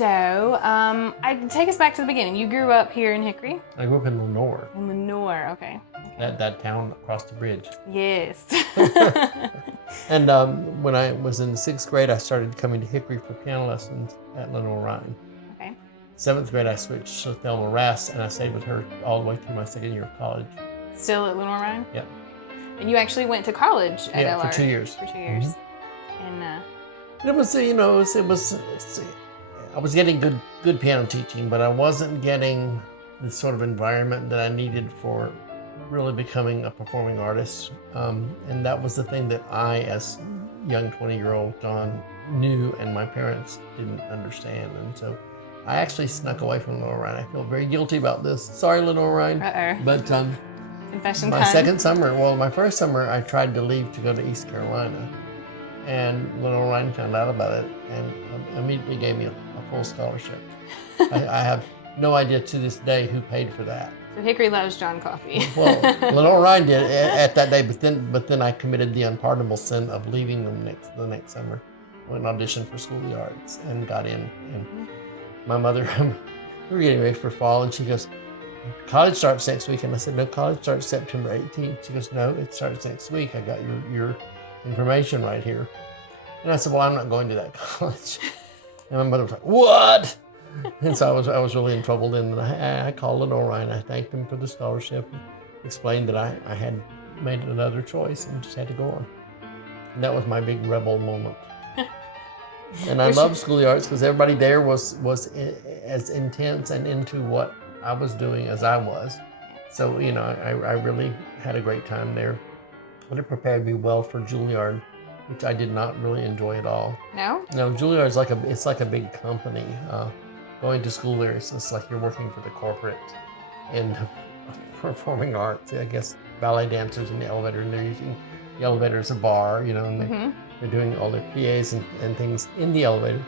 So, take us back to the beginning. You grew up here in Hickory? I grew up in Lenoir. In Lenoir, okay. That town across the bridge. Yes. And when I was in the 6th grade, I started coming to Hickory for piano lessons at Lenoir-Rhyne. Okay. 7th grade, I switched to Thelma Rass, and I stayed with her all the way through my 2nd year of college. Still at Lenoir-Rhyne? Yep. And you actually went to college at LR? For 2 years. For 2 years. Mm-hmm. And it was, I was getting good piano teaching, but I wasn't getting the sort of environment that I needed for really becoming a performing artist. And that was the thing that I, as young 20-year-old John, knew and my parents didn't understand. And so I actually snuck away from Lenoir-Rhyne. I feel very guilty about this. Sorry, Lenoir-Rhyne. Uh-oh. But confession my time. second summer, my first summer, I tried to leave to go to East Carolina. And Lenoir-Rhyne found out about it and immediately gave me a full scholarship. I have no idea to this day who paid for that. So Hickory loves John Coffey. Well, Lenoir-Rhyne did at that day, but then I committed the unpardonable sin of leaving them the next summer. Went and auditioned for School of the Arts and got in. And my mother, we were getting ready for fall, and she goes, "College starts next week." And I said, "No, college starts September 18th. She goes, "No, it starts next week. I got your information right here." And I said, "Well, I'm not going to that college." And my mother was like, "What?" And so I was really in trouble then. And I called Lenoir-Rhyne. I thanked them for the scholarship and explained that I had made another choice and just had to go on. And that was my big rebel moment. And I love School of the Arts because everybody there was as intense and into what I was doing as I was. So, I really had a great time there. But it prepared me well for Juilliard, which I did not really enjoy at all. No? No, Juilliard is like a big company. Going to school there, it's like you're working for the corporate and performing arts. I guess ballet dancers in the elevator, and they're using the elevator as a bar, and they're doing all their PAs and things in the elevator.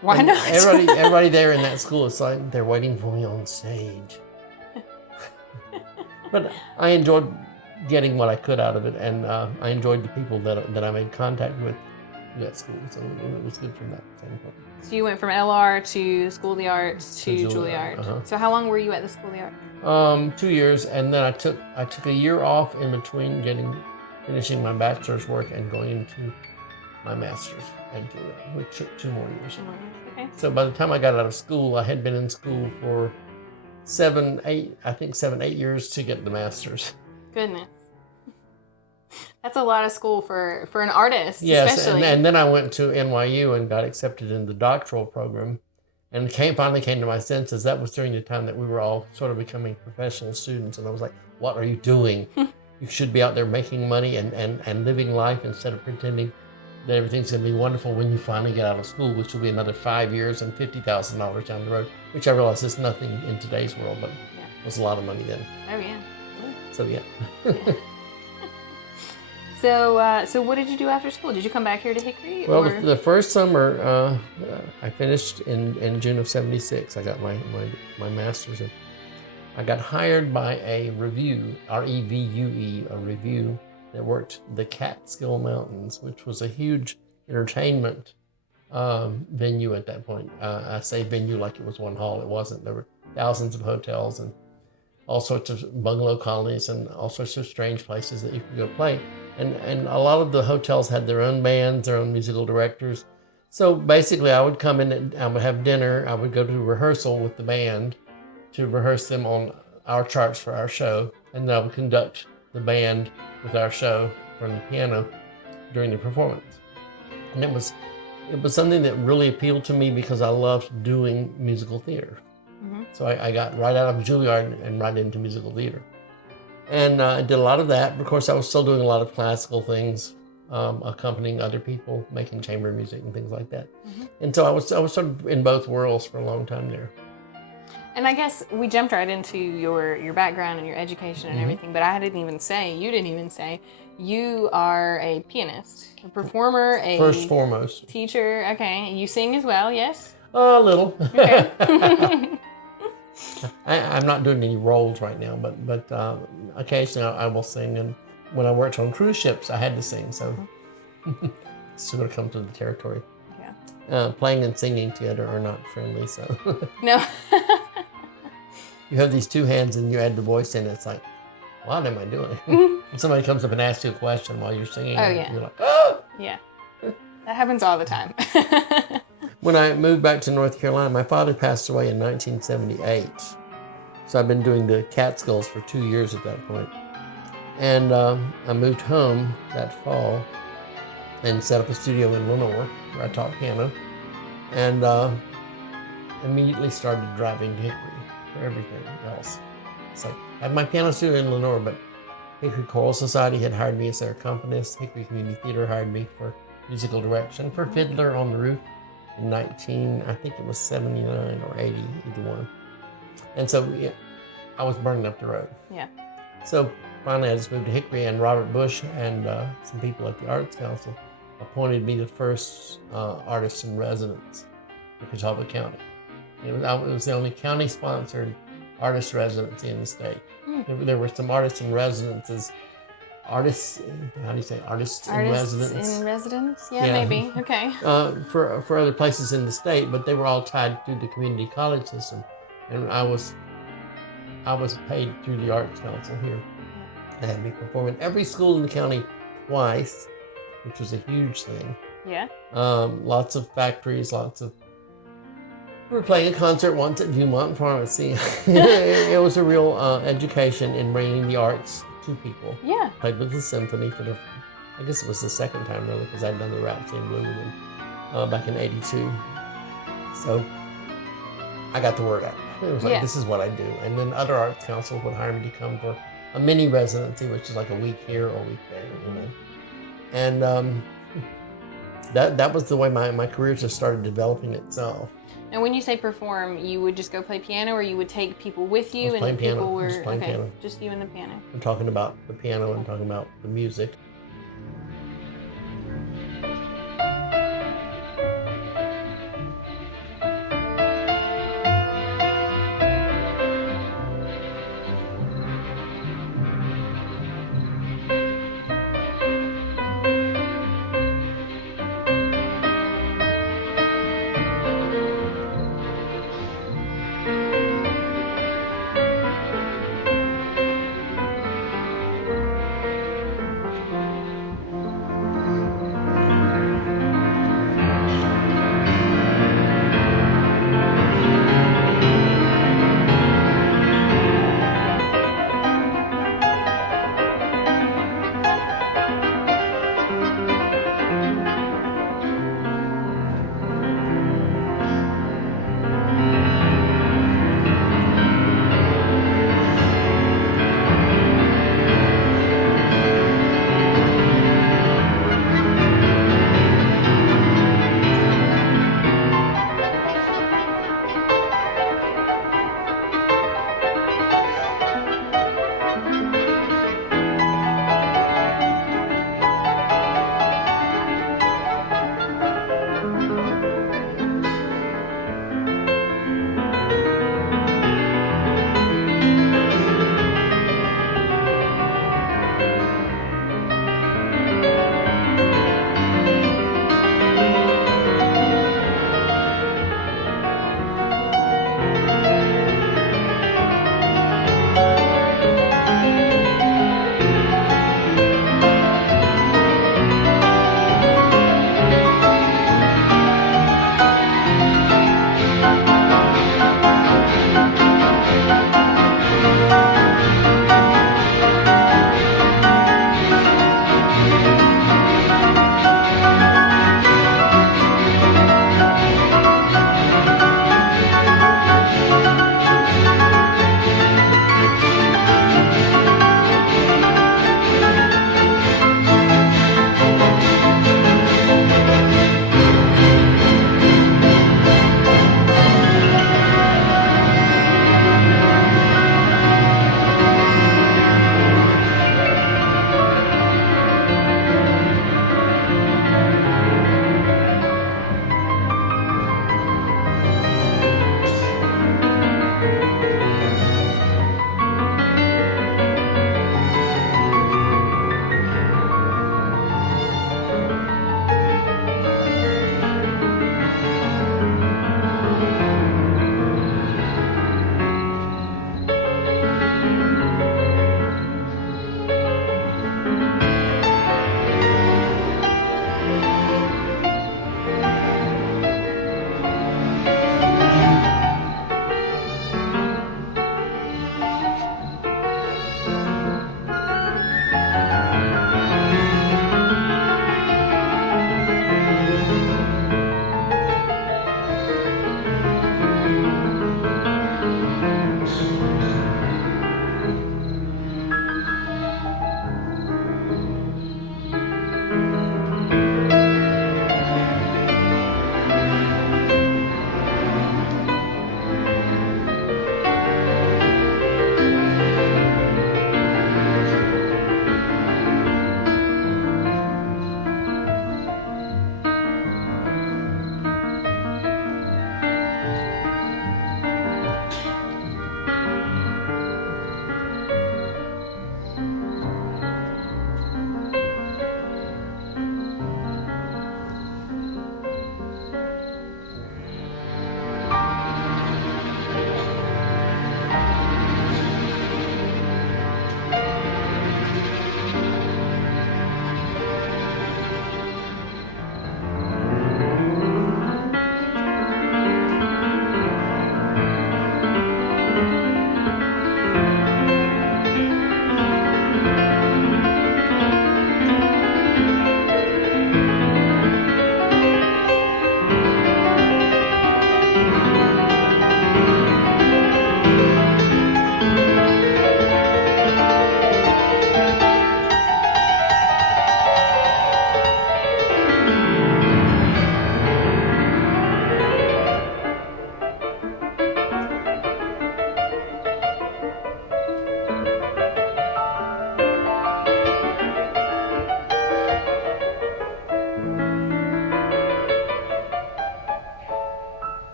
Why and not? Everybody there in that school, it's like they're waiting for me on stage. But I enjoyed getting what I could out of it, and I enjoyed the people that I made contact with at school, so it was good from that standpoint. So you went from LR to School of the Arts to Juilliard. Uh-huh. So how long were you at the School of the Arts? 2 yeyears, and then I took a year off in between finishing my bachelor's work and going into my master's at Juilliard, which took 2 more years. Okay. So by the time I got out of school, I had been in school for 7, 8 years to get the master's. Goodness. That's a lot of school for an artist, yes, especially. And then I went to NYU and got accepted in the doctoral program and finally came to my senses. That was during the time that we were all sort of becoming professional students. And I was like, what are you doing? You should be out there making money and living life instead of pretending that everything's going to be wonderful when you finally get out of school, which will be another 5 years and $50,000 down the road, which I realize is nothing in today's world, but it was a lot of money then. Oh, yeah. So, yeah. So what did you do after school? Did you come back here to Hickory? Well, the first summer, I finished in June of '76. I got my master's. And I got hired by a revue, REVUE, a revue that worked the Catskill Mountains, which was a huge entertainment venue at that point. I say venue like it was one hall. It wasn't. There were thousands of hotels and all sorts of bungalow colonies and all sorts of strange places that you could go play. And a lot of the hotels had their own bands, their own musical directors. So basically I would come in and I would have dinner. I would go to rehearsal with the band to rehearse them on our charts for our show. And then I would conduct the band with our show from the piano during the performance. And it was something that really appealed to me because I loved doing musical theater. Mm-hmm. So I got right out of Juilliard and right into musical theater. And I did a lot of that. Of course, I was still doing a lot of classical things, accompanying other people, making chamber music and things like that. Mm-hmm. And so I was sort of in both worlds for a long time there. And I guess we jumped right into your background and your education and everything, but you didn't even say, you are a pianist, a performer, a first foremost teacher. Okay, you sing as well, yes? A little. Okay. I'm not doing any roles right now, but occasionally I will sing. And when I worked on cruise ships, I had to sing, so sort of come to the territory. Yeah. playing and singing together are not friendly. So No. you have these two hands and you add the voice in. It's like, what am I doing? And somebody comes up and asks you a question while you're singing. Oh, and yeah. You're like, oh! Yeah. That happens all the time. When I moved back to North Carolina, my father passed away in 1978. So I've been doing the Catskills for 2 years at that point. And I moved home that fall and set up a studio in Lenoir where I taught piano. And immediately started driving to Hickory for everything else. It's like, I had my piano studio in Lenoir, but Hickory Choral Society had hired me as their accompanist. Hickory Community Theater hired me for musical direction for Fiddler on the Roof in I think it was 79 or 80, either one. And so I was burning up the road. Yeah. So finally I just moved to Hickory, and Robert Bush and some people at the Arts Council appointed me the first artist in residence for Catawba County. It was the only county-sponsored artist residency in the state. There were some artists in residences. Artists in residence? In residence? Yeah, maybe. Okay. For other places in the state, but they were all tied through the community college system. And I was paid through the Arts Council here. They had me perform in every school in the county twice, which was a huge thing. Yeah. Lots of factories, we were playing a concert once at Viewmont Pharmacy. It was a real education in bringing the arts to people. Yeah. Played with the symphony I guess it was the second time really, because I'd done the Rhapsody in Blue with them back in '82. So I got the word out. It was like, This is what I do. And then other arts councils would hire me to come for a mini residency, which is like a week here or a week there, And that was the way my career just started developing itself. And when you say perform, you would just go play piano, or you would take people with you, I was and playing people piano. were Just playing piano. just you and the piano. I'm talking about the piano and talking about the music.